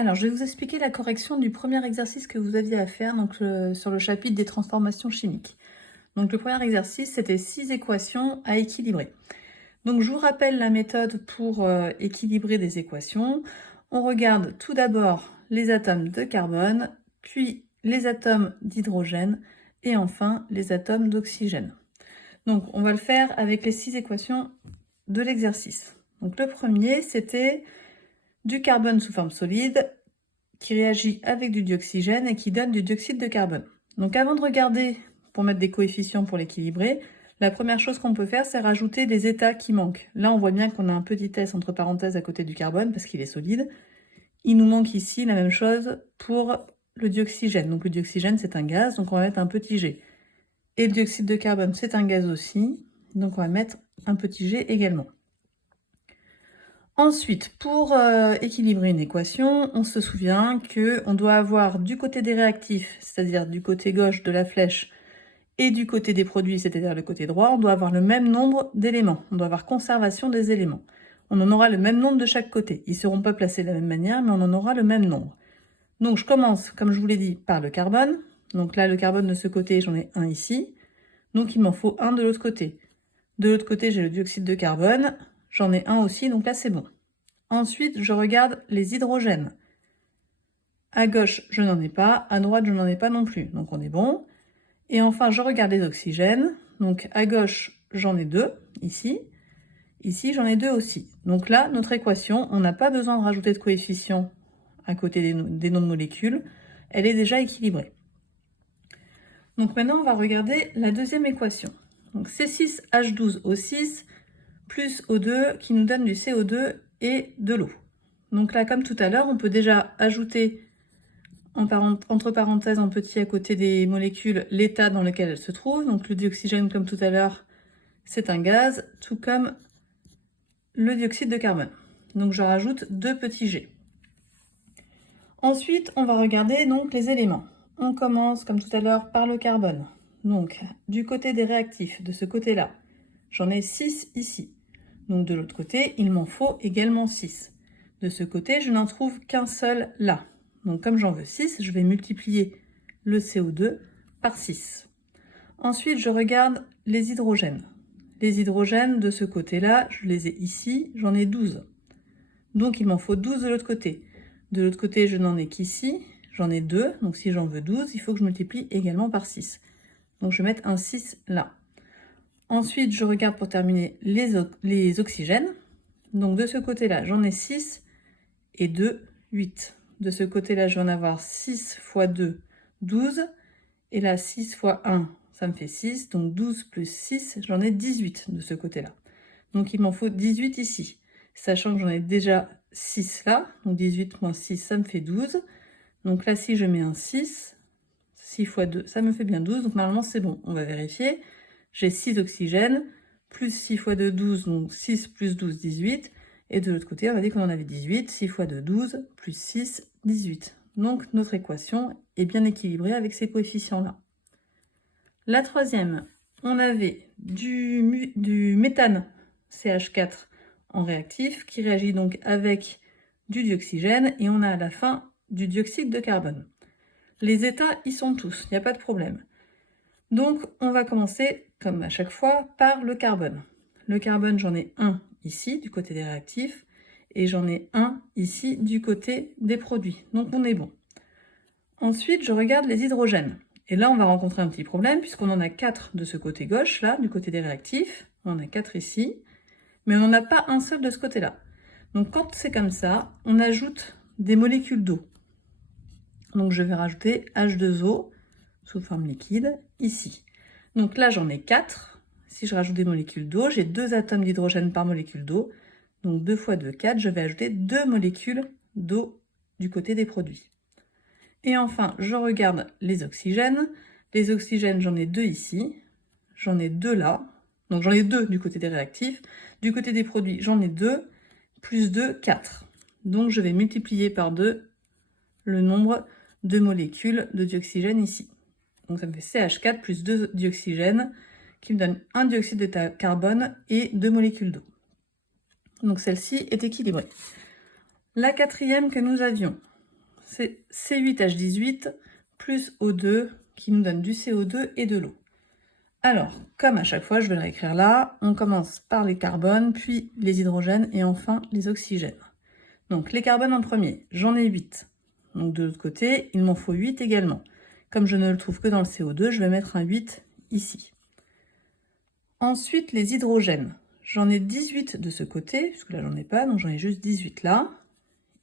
Alors, je vais vous expliquer la correction du premier exercice que vous aviez à faire donc, sur le chapitre des transformations chimiques. Donc, le premier exercice, c'était 6 équations à équilibrer. Donc, je vous rappelle la méthode pour équilibrer des équations. On regarde tout d'abord les atomes de carbone, puis les atomes d'hydrogène et enfin les atomes d'oxygène. Donc, on va le faire avec les 6 équations de l'exercice. Donc, le premier, c'était du carbone sous forme solide qui réagit avec du dioxygène et qui donne du dioxyde de carbone. Donc avant de regarder pour mettre des coefficients pour l'équilibrer, la première chose qu'on peut faire, c'est rajouter des états qui manquent. Là, on voit bien qu'on a un petit S entre parenthèses à côté du carbone parce qu'il est solide. Il nous manque ici la même chose pour le dioxygène. Donc le dioxygène, c'est un gaz, donc on va mettre un petit G. Et le dioxyde de carbone, c'est un gaz aussi, donc on va mettre un petit G également. Ensuite, pour équilibrer une équation, on se souvient qu'on doit avoir du côté des réactifs, c'est-à-dire du côté gauche de la flèche, et du côté des produits, c'est-à-dire le côté droit, on doit avoir le même nombre d'éléments. On doit avoir conservation des éléments. On en aura le même nombre de chaque côté. Ils ne seront pas placés de la même manière, mais on en aura le même nombre. Donc je commence, comme je vous l'ai dit, par le carbone. Donc là, le carbone de ce côté, j'en ai un ici. Donc il m'en faut un de l'autre côté. De l'autre côté, j'ai le dioxyde de carbone. J'en ai un aussi, donc là, c'est bon. Ensuite, je regarde les hydrogènes. À gauche, je n'en ai pas. À droite, je n'en ai pas non plus. Donc, on est bon. Et enfin, je regarde les oxygènes. Donc, à gauche, j'en ai 2, ici. Ici, j'en ai 2 aussi. Donc là, notre équation, on n'a pas besoin de rajouter de coefficients à côté des noms de molécules. Elle est déjà équilibrée. Donc maintenant, on va regarder la deuxième équation. Donc, C6H12O6 plus O2 qui nous donne du CO2 et de l'eau. Donc là, comme tout à l'heure, on peut déjà ajouter entre parenthèses en petit à côté des molécules l'état dans lequel elles se trouvent. Donc le dioxygène, comme tout à l'heure, c'est un gaz, tout comme le dioxyde de carbone. Donc je rajoute 2 petits G. Ensuite, on va regarder donc les éléments. On commence, comme tout à l'heure, par le carbone. Donc, du côté des réactifs, de ce côté-là, j'en ai 6 ici. Donc de l'autre côté, il m'en faut également 6. De ce côté, je n'en trouve qu'un seul là. Donc comme j'en veux 6, je vais multiplier le CO2 par 6. Ensuite, je regarde les hydrogènes. Les hydrogènes, de ce côté-là, je les ai ici, j'en ai 12. Donc il m'en faut 12 de l'autre côté. De l'autre côté, je n'en ai qu'ici, j'en ai 2. Donc si j'en veux 12, il faut que je multiplie également par 6. Donc je vais mettre un 6 là. Ensuite, je regarde pour terminer les oxygènes. Donc de ce côté-là, j'en ai 6 et 2, 8. De ce côté-là, je vais en avoir 6 fois 2, 12. Et là, 6 fois 1, ça me fait 6. Donc 12 plus 6, j'en ai 18 de ce côté-là. Donc il m'en faut 18 ici. Sachant que j'en ai déjà 6 là. Donc 18 moins 6, ça me fait 12. Donc là, si je mets un 6, 6 fois 2, ça me fait bien 12. Donc normalement, c'est bon. On va vérifier. J'ai 6 oxygènes, plus 6 fois 2, 12, donc 6 plus 12, 18. Et de l'autre côté, on a dit qu'on en avait 18, 6 fois 2, 12, plus 6, 18. Donc notre équation est bien équilibrée avec ces coefficients-là. La troisième, on avait du méthane CH4 en réactif qui réagit donc avec du dioxygène et on a à la fin du dioxyde de carbone. Les états y sont tous, il n'y a pas de problème. Donc, on va commencer, comme à chaque fois, par le carbone. Le carbone, j'en ai un ici, du côté des réactifs, et j'en ai un ici, du côté des produits. Donc, on est bon. Ensuite, je regarde les hydrogènes. Et là, on va rencontrer un petit problème, puisqu'on en a 4 de ce côté gauche, là, du côté des réactifs. On en a 4 ici, mais on n'en a pas un seul de ce côté-là. Donc, quand c'est comme ça, on ajoute des molécules d'eau. Donc, je vais rajouter H2O, sous forme liquide, ici. Donc là, j'en ai 4. Si je rajoute des molécules d'eau, j'ai 2 atomes d'hydrogène par molécule d'eau. Donc 2 fois 2, 4. Je vais ajouter 2 molécules d'eau du côté des produits. Et enfin, je regarde les oxygènes. Les oxygènes, j'en ai 2 ici. J'en ai 2 là. Donc j'en ai 2 du côté des réactifs. Du côté des produits, j'en ai 2. Plus 2, 4. Donc je vais multiplier par 2 le nombre de molécules de dioxygène ici. Donc ça me fait CH4 plus 2 dioxygène qui me donne un dioxyde de carbone et 2 molécules d'eau. Donc celle-ci est équilibrée. La quatrième que nous avions, c'est C8H18 plus O2 qui nous donne du CO2 et de l'eau. Alors, comme à chaque fois, je vais le réécrire là. On commence par les carbones, puis les hydrogènes et enfin les oxygènes. Donc les carbones en premier, j'en ai 8. Donc de l'autre côté, il m'en faut 8 également. Comme je ne le trouve que dans le CO2, je vais mettre un 8 ici. Ensuite, les hydrogènes. J'en ai 18 de ce côté, puisque là j'en ai pas, donc j'en ai juste 18 là.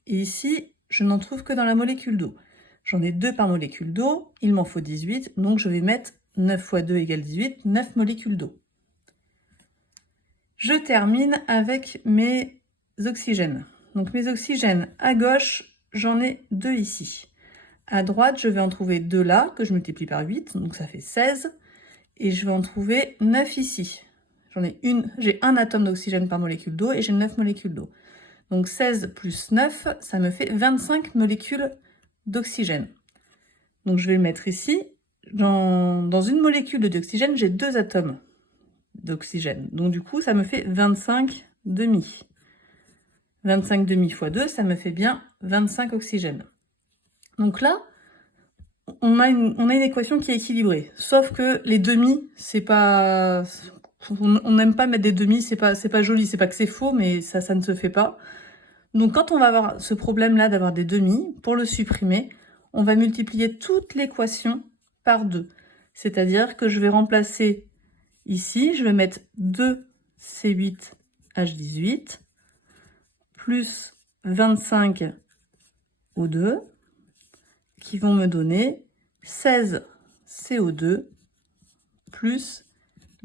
Et ici, je n'en trouve que dans la molécule d'eau. J'en ai 2 par molécule d'eau, il m'en faut 18, donc je vais mettre 9 fois 2 égale 18, 9 molécules d'eau. Je termine avec mes oxygènes. Donc mes oxygènes, à gauche, j'en ai 2 ici. À droite, je vais en trouver 2 là, que je multiplie par 8, donc ça fait 16. Et je vais en trouver 9 ici. J'ai un atome d'oxygène par molécule d'eau et j'ai 9 molécules d'eau. Donc 16 plus 9, ça me fait 25 molécules d'oxygène. Donc je vais le mettre ici. Dans une molécule de dioxygène, j'ai 2 atomes d'oxygène. Donc du coup, ça me fait 25 demi. 25 demi fois 2, ça me fait bien 25 oxygènes. Donc là, on a une équation qui est équilibrée. Sauf que les demi, c'est pas... On n'aime pas mettre des demi, c'est pas joli, c'est pas que c'est faux, mais ça ne se fait pas. Donc quand on va avoir ce problème-là d'avoir des demi, pour le supprimer, on va multiplier toute l'équation par 2. C'est-à-dire que je vais remplacer ici, je vais mettre 2C8H18 plus 25 O2 qui vont me donner 16 CO2 plus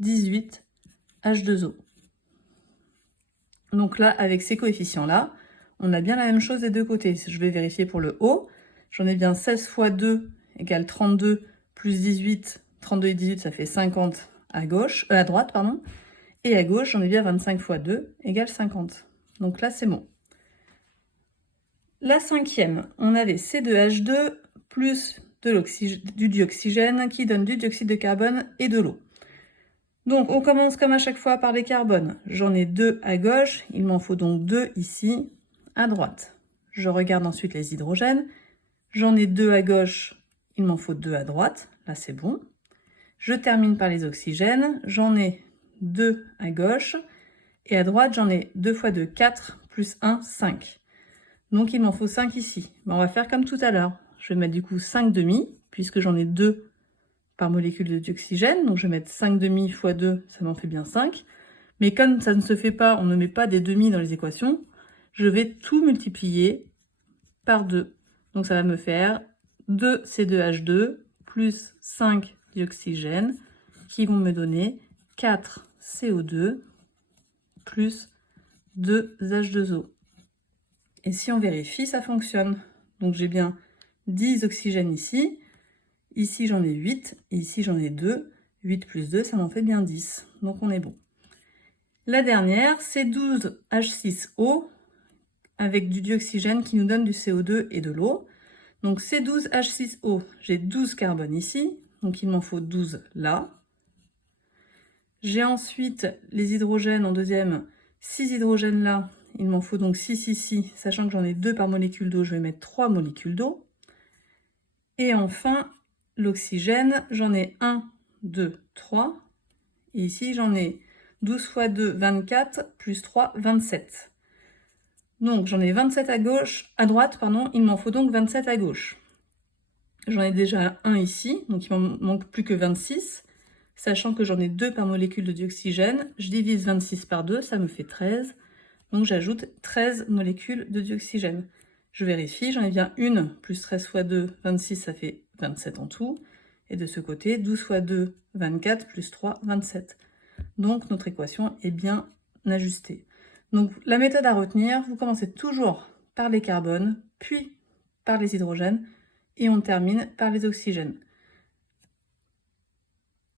18 H2O. Donc là, avec ces coefficients-là, on a bien la même chose des deux côtés. Je vais vérifier pour le haut. J'en ai bien 16 fois 2 égale 32 plus 18. 32 et 18, ça fait 50 à droite, pardon. Et à gauche, j'en ai bien 25 fois 2 égale 50. Donc là, c'est bon. La cinquième, on avait C2H2 plus du dioxygène qui donne du dioxyde de carbone et de l'eau. Donc on commence comme à chaque fois par les carbones. J'en ai 2 à gauche, il m'en faut donc 2 ici à droite. Je regarde ensuite les hydrogènes. J'en ai 2 à gauche, il m'en faut 2 à droite. Là c'est bon. Je termine par les oxygènes. J'en ai 2 à gauche et à droite j'en ai 2 fois 2, 4 plus 1, 5. Donc il m'en faut 5 ici. On va faire comme tout à l'heure. Je vais mettre du coup 5 demi, puisque j'en ai 2 par molécule de dioxygène. Donc je vais mettre 5 demi fois 2, ça m'en fait bien 5. Mais comme ça ne se fait pas, on ne met pas des demi dans les équations, je vais tout multiplier par 2. Donc ça va me faire 2C2H2 plus 5 dioxygène qui vont me donner 4 CO2 plus 2 H2O. Et si on vérifie, ça fonctionne. Donc j'ai bien 10 oxygènes ici. Ici, j'en ai 8. Et ici, j'en ai 2. 8 plus 2, ça m'en fait bien 10. Donc on est bon. La dernière, c'est 12H6O avec du dioxygène qui nous donne du CO2 et de l'eau. Donc c'est 12H6O. J'ai 12 carbones ici. Donc il m'en faut 12 là. J'ai ensuite les hydrogènes en deuxième. 6 hydrogènes là. Il m'en faut donc 6 ici, sachant que j'en ai 2 par molécule d'eau, je vais mettre 3 molécules d'eau. Et enfin, l'oxygène, j'en ai 1, 2, 3. Et ici, j'en ai 12 fois 2, 24, plus 3, 27. Donc, j'en ai 27 à droite, il m'en faut donc 27 à gauche. J'en ai déjà 1 ici, donc il m'en manque plus que 26. Sachant que j'en ai 2 par molécule de dioxygène, je divise 26 par 2, ça me fait 13. Donc j'ajoute 13 molécules de dioxygène. Je vérifie, j'en ai bien une, plus 13 fois 2, 26, ça fait 27 en tout. Et de ce côté, 12 fois 2, 24, plus 3, 27. Donc notre équation est bien ajustée. Donc la méthode à retenir, vous commencez toujours par les carbones, puis par les hydrogènes, et on termine par les oxygènes.